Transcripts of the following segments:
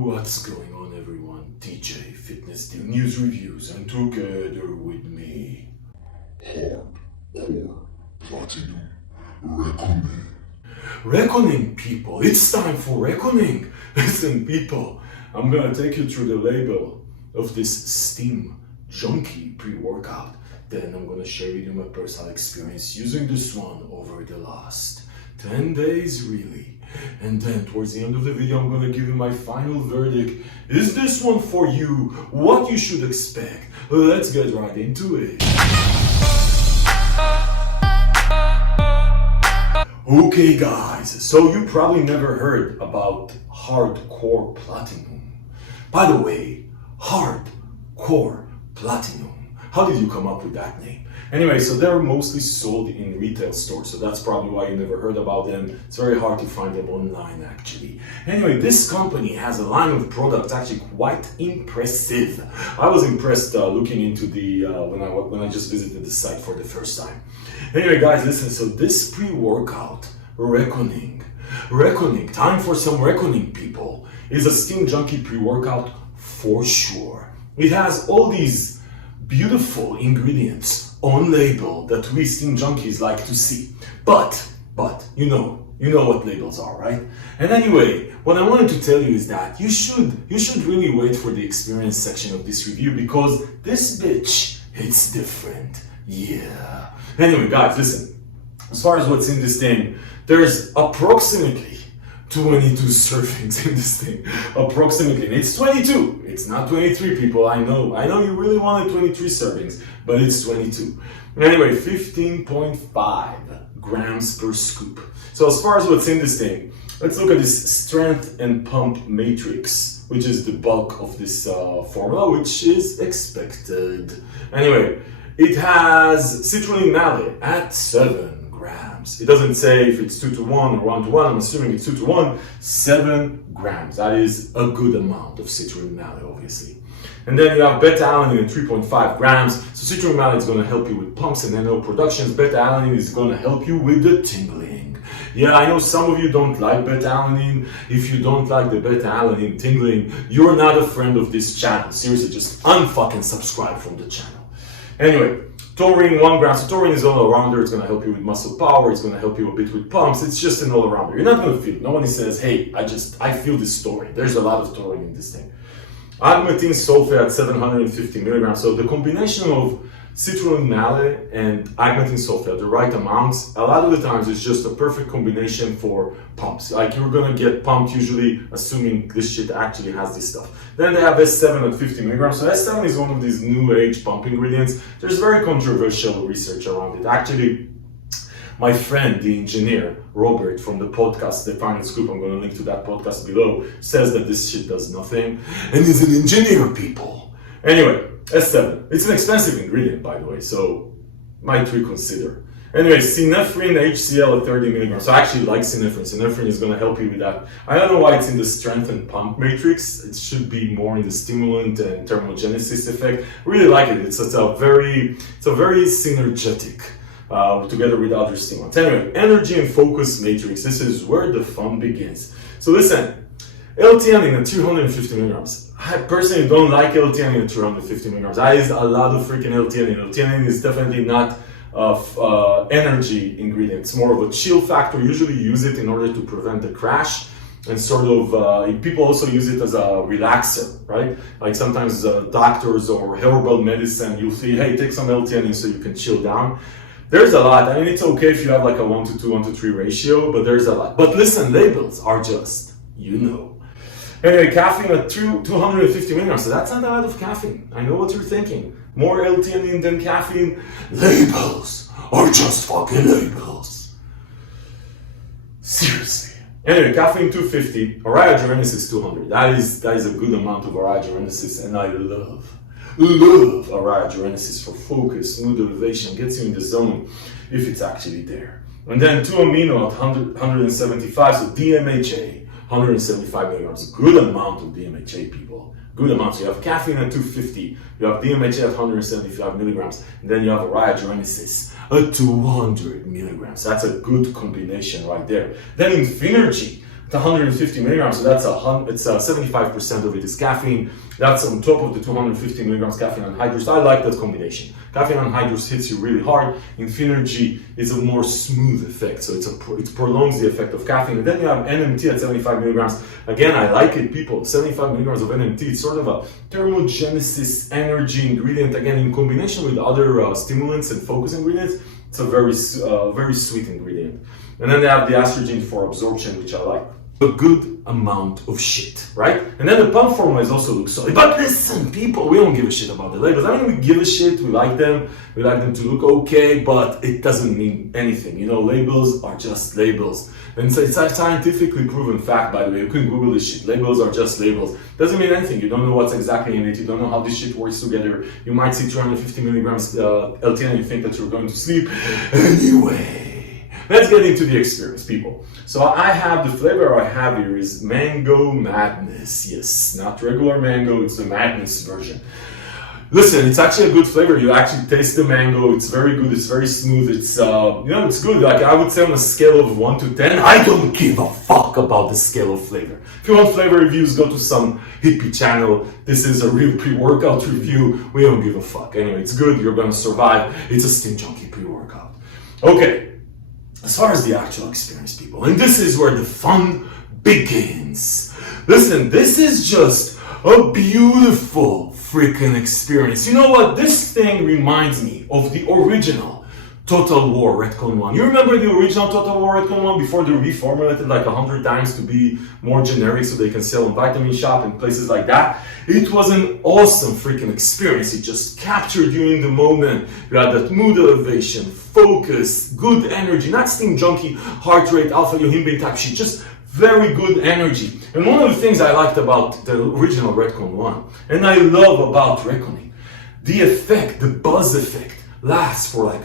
What's going on, everyone? DJ Fitness Deal News Reviews, and together with me, Hardcore Platinum Reckoning. Reckoning, people. It's time for reckoning. Listen, people, I'm gonna take you through the label of this Steam Junkie pre-workout. Then I'm gonna share with you my personal experience using this one over the last 10 days, really. And then towards the end of the video, I'm gonna give you my final verdict. Is this one for you? What you should expect? Let's get right into it. Okay guys, so you probably never heard about Hardcore Platinum. By the way, Hardcore Platinum. How did you come up with that name? Anyway, so they're mostly sold in retail stores, so that's probably why you never heard about them. It's very hard to find them online, actually. Anyway, this company has a line of products actually quite impressive. I was impressed looking into the when I just visited the site for the first time. Anyway, guys, listen. So this pre-workout reckoning, time for some reckoning, people, is a Steam Junkie pre-workout for sure. It has all these beautiful ingredients on label that we Steam Junkies like to see. But you know what labels are, right? And anyway, what I wanted to tell you is that you should really wait for the experience section of this review, because this bitch, it's different. Yeah. Anyway, guys, listen. As far as what's in this thing, there's approximately 22 servings in this thing. Approximately. And it's 22. It's not 23, people. I know you really wanted 23 servings, but it's 22. Anyway, 15.5 grams per scoop. So as far as what's in this thing, let's look at this strength and pump matrix, which is the bulk of this formula, which is expected. Anyway, it has citrulline malate at 7 grams. It doesn't say if it's 2 to 1 or 1 to 1. I'm assuming it's 2 to 1. 7 grams. That is a good amount of citrulline malate, obviously. And then you have beta-alanine at 3.5 grams. So citrulline malate is going to help you with pumps and NO productions. Beta-alanine is going to help you with the tingling. Yeah, I know some of you don't like beta-alanine. If you don't like the beta-alanine tingling, you're not a friend of this channel. Seriously, just unfucking subscribe from the channel. Anyway, taurine 1 gram. So taurine is all-arounder. It's going to help you with muscle power. It's going to help you a bit with pumps. It's just an all-arounder. You're not going to feel it. Nobody says, hey, I feel this taurine. There's a lot of taurine in this thing. Agmatine sulfate at 750 milligrams. So the combination of citrulline malate and agmatine sulfate, the right amounts, a lot of the times it's just a perfect combination for pumps. Like, you're gonna get pumped usually, assuming this shit actually has this stuff. Then they have S7 at 50 milligrams. So S7 is one of these new age pump ingredients. There's very controversial research around it. Actually, my friend, the engineer, Robert, from the podcast, The Final Scoop, I'm going to link to that podcast below, says that this shit does nothing. And he's an engineer, people. Anyway, S7. It's an expensive ingredient, by the way, so might reconsider. Anyway, synephrine HCl at 30 milligrams. So I actually like synephrine. Synephrine is going to help you with that. I don't know why it's in the strength and pump matrix. It should be more in the stimulant and thermogenesis effect. Really like it. It's a very synergetic. Together with other stimulants. Anyway, energy and focus matrix. This is where the fun begins. So listen, L-theanine at 250 milligrams. I personally don't like L-theanine at 250 milligrams. That is a lot of freaking L-theanine. L-theanine is definitely not energy ingredient. It's more of a chill factor. Usually use it in order to prevent the crash. And sort of, people also use it as a relaxer, right? Like sometimes doctors or herbal medicine, you'll see, hey, take some L-theanine so you can chill down. There's a lot. I mean, it's okay if you have like a 1 to 2, 1 to 3 ratio, but there's a lot. But listen, labels are just, Anyway, caffeine at 250 milligrams. So that's not a lot of caffeine. I know what you're thinking. More L-theanine than caffeine. Labels are just fucking labels. Seriously. Anyway, caffeine 250, Aragia 200. That is a good amount of Aragia, and I love Aragia for focus, mood elevation, gets you in the zone if it's actually there. And then 2-amino at 175, so DMHA, 175 milligrams. Good amount of DMHA, people. Good amount. So you have caffeine at 250, you have DMHA at 175 milligrams, and then you have Aragia at 200 milligrams. That's a good combination right there. Then Infinergy, It's 150 milligrams, so that's 75% of it is caffeine. That's on top of the 250 milligrams caffeine anhydrous. I like that combination. Caffeine anhydrous hits you really hard. Infinergy is a more smooth effect, so it prolongs the effect of caffeine. And then you have NMT at 75 milligrams. Again, I like it, people. 75 milligrams of NMT. It's sort of a thermogenesis energy ingredient. Again, in combination with other stimulants and focus ingredients, it's a very sweet ingredient. And then they have the estrogen for absorption, which I like. A good amount of shit, right? And then the pump formulas also look solid. But listen, people, we don't give a shit about the labels. I mean, we give a shit, we like them to look okay, but it doesn't mean anything. You know, labels are just labels. And so it's a scientifically proven fact, by the way. You can Google this shit. Labels are just labels. Doesn't mean anything. You don't know what's exactly in it. You don't know how this shit works together. You might see 250 milligrams LTN and you think that you're going to sleep. Anyway. Let's get into the experience, people. So I have the flavor I have here is Mango Madness. Yes, not regular mango, it's the Madness version. Listen, it's actually a good flavor. You actually taste the mango. It's very good. It's very smooth. It's it's good. Like I would say on a scale of 1 to 10, I don't give a fuck about the scale of flavor. If you want flavor reviews, go to some hippie channel. This is a real pre-workout review. We don't give a fuck. Anyway, it's good. You're gonna survive. It's a Steam Junkie pre-workout. Okay. As far as the actual experience, people, and this is where the fun begins. Listen, this is just a beautiful freaking experience. You know what? This thing reminds me of the original Total War Redcon 1. You remember the original Total War Redcon 1 before they reformulated like 100 times to be more generic so they can sell in Vitamin Shop and places like that? It was an awesome freaking experience. It just captured you in the moment. You had that mood elevation, focus, good energy, not Steam Junkie, heart rate, alpha yohimbin type shit, just very good energy. And one of the things I liked about the original Redcon 1, and I love about Reckoning, the effect, the buzz effect, lasts for like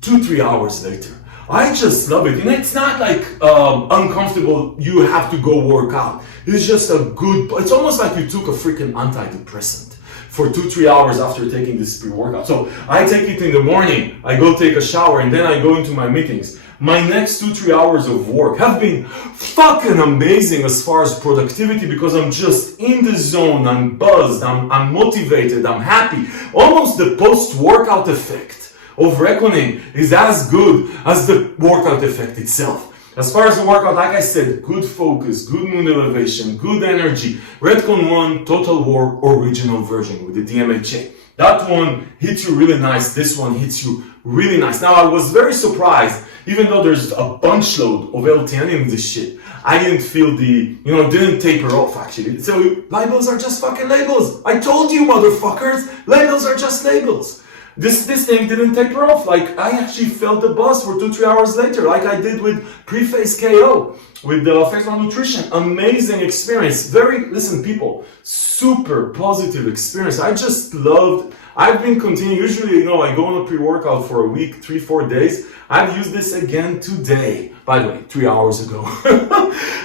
2-3 hours later. I just love it. And it's not like uncomfortable, you have to go work out. It's just a good, it's almost like you took a freaking antidepressant for 2-3 hours after taking this pre-workout. So I take it in the morning, I go take a shower, and then I go into my meetings. My next 2-3 hours of work have been fucking amazing as far as productivity because I'm just in the zone, I'm buzzed, I'm motivated, I'm happy. Almost the post-workout effect of Reckoning is as good as the workout effect itself. As far as the workout, like I said, good focus, good mood elevation, good energy. Redcon 1 Total War original version with the DMHA. That one hits you really nice. This one hits you really nice. Now, I was very surprised, even though there's a bunch load of LTN in this shit, I didn't feel it didn't taper off actually. So labels are just fucking labels. I told you, motherfuckers, labels are just labels. This thing didn't taper off. Like, I actually felt the buzz for 2-3 hours later, like I did with Pre-Phase KO, with the Phase 1 Nutrition. Amazing experience. Listen, people, super positive experience. I just loved, I've been continuing, usually, I go on a pre-workout for a week, 3-4 days. I've used this again today, by the way, 3 hours ago.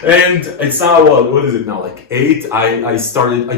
And it's now, what is it now, like 8? I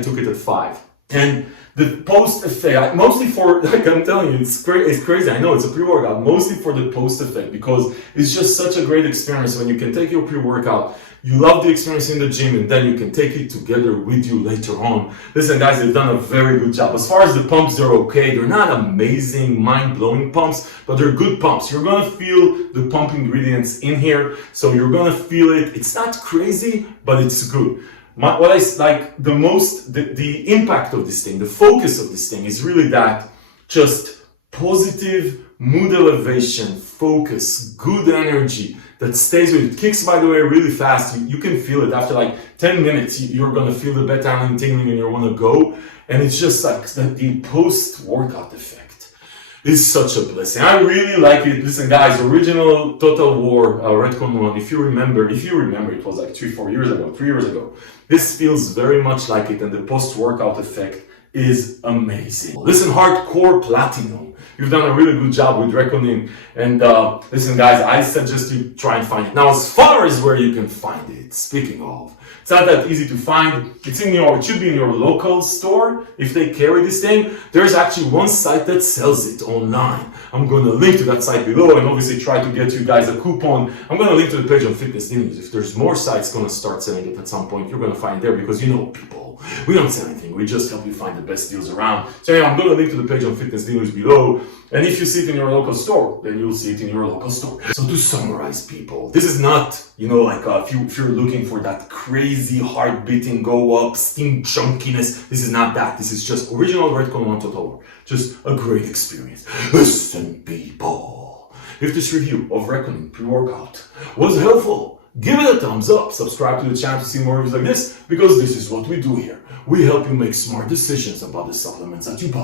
took it at 5. And the post effect, mostly for, like I'm telling you, it's crazy. I know it's a pre-workout, mostly for the post effect because it's just such a great experience when you can take your pre-workout, you love the experience in the gym, and then you can take it together with you later on. Listen, guys, they've done a very good job. As far as the pumps, they're okay. They're not amazing, mind-blowing pumps, but they're good pumps. You're gonna feel the pump ingredients in here, so you're gonna feel it. It's not crazy, but it's good. What I like the most, the impact of this thing, the focus of this thing is really that just positive mood elevation, focus, good energy that stays with you. It kicks, by the way, really fast. You can feel it after like 10 minutes. You're going to feel the beta-alanine tingling and you want to go. And it's just like the post-workout effect is such a blessing. I really like it. Listen, guys, original Total War Redcon 1, if you remember, it was like 3 years ago. This feels very much like it, and the post-workout effect is amazing. Listen, Hardcore Platinum, you've done a really good job with Reckoning. And listen, guys, I suggest you try and find it. Now, as far as where you can find it, speaking of, It's not that easy to find. It should be in your local store if they carry this thing. There's actually one site that sells it online. I'm going to link to that site below and obviously try to get you guys a coupon. I'm going to link to the page on Fitness News. If there's more sites going to start selling it at some point, you're going to find it there because you know people. We don't sell anything. We just help you find the best deals around. So yeah, I'm going to link to the page on Fitness News below. And if you see it in your local store, then you'll see it in your local store. So to summarize, people, this is not, if you're looking for that crazy heart beating, go up, steam junkiness, this is not that. This is just original Redcon 1 Total. Just a great experience. Listen, people, if this review of Reckoning pre-workout was helpful, give it a thumbs up, subscribe to the channel to see more reviews like this, because this is what we do here. We help you make smart decisions about the supplements that you buy.